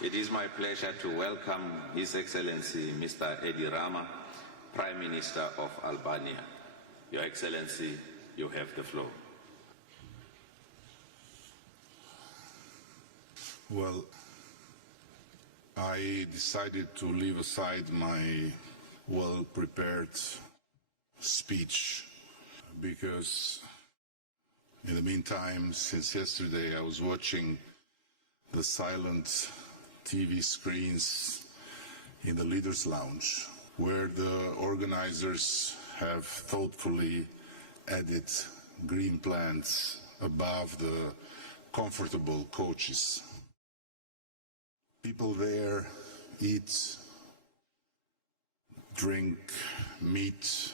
It is my pleasure to welcome His Excellency Mr. Rama, Prime Minister of Albania. Your Excellency, you have the floor. Well, I decided to leave aside my well-prepared speech because in the meantime, since yesterday, I was watching the silent TV screens in the Leaders' Lounge, where the organizers have thoughtfully added green plants above the comfortable couches. People there eat, drink, meet,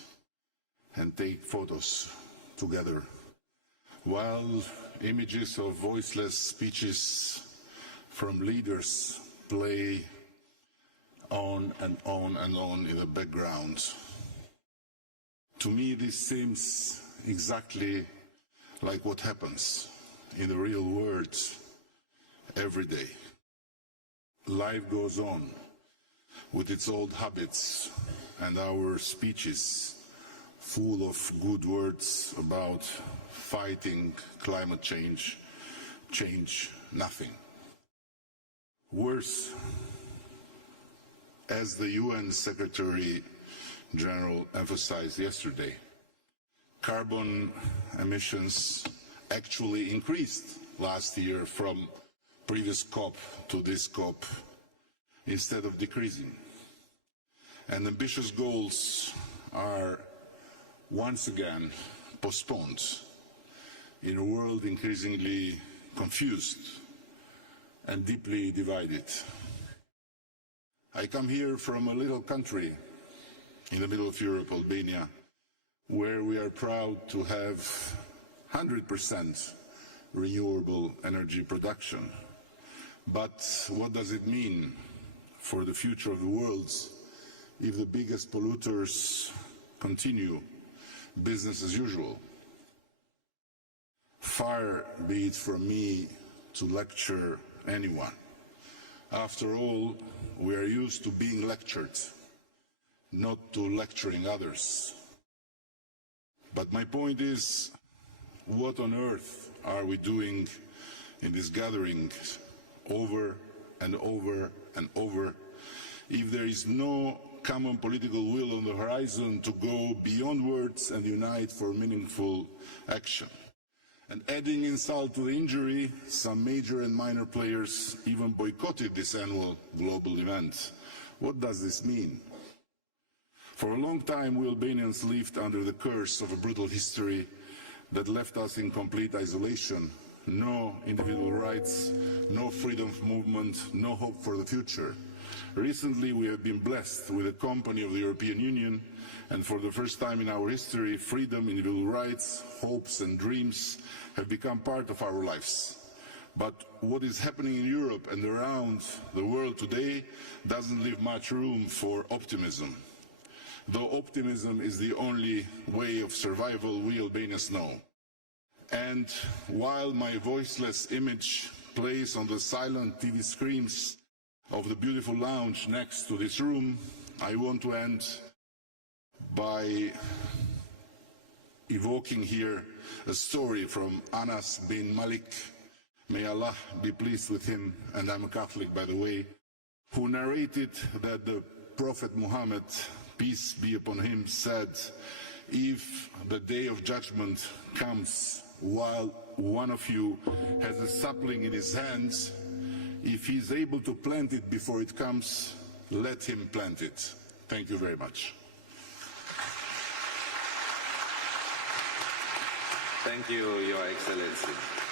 and take photos together, while images of voiceless speeches from leaders play on and on and on in the background. To me, this seems exactly like what happens in the real world every day. Life goes on with its old habits, and our speeches full of good words about fighting climate change change nothing. Worse, as the UN Secretary General emphasized yesterday, carbon emissions actually increased last year from previous COP to this COP instead of decreasing. And ambitious goals are once again postponed in a world increasingly confused and deeply divided. I come here from a little country in the middle of Europe, Albania, where we are proud to have 100% renewable energy production. But what does it mean for the future of the world if the biggest polluters continue business as usual? Far be it from me to lecture anyone. After all, we are used to being lectured, not to lecturing others. But my point is, what on earth are we doing in this gathering over and over and over if there is no common political will on the horizon to go beyond words and unite for meaningful action? And adding insult to the injury, some major and minor players even boycotted this annual global event. What does this mean? For a long time, we Albanians lived under the curse of a brutal history that left us in complete isolation. No individual rights, no freedom of movement, no hope for the future. Recently, we have been blessed with the company of the European Union, and for the first time in our history, freedom, individual rights, hopes and dreams have become part of our lives. But what is happening in Europe and around the world today doesn't leave much room for optimism. Though optimism is the only way of survival we Albanians know. And while my voiceless image plays on the silent TV screens of the beautiful lounge next to this room, I want to end by evoking here a story from Anas bin Malik, may Allah be pleased with him, and I'm a Catholic by the way, who narrated that the Prophet Muhammad, peace be upon him, said, if the day of judgment comes while one of you has a sapling in his hands, if he is able to plant it before it comes, let him plant it. Thank you very much. Thank you, Your Excellency.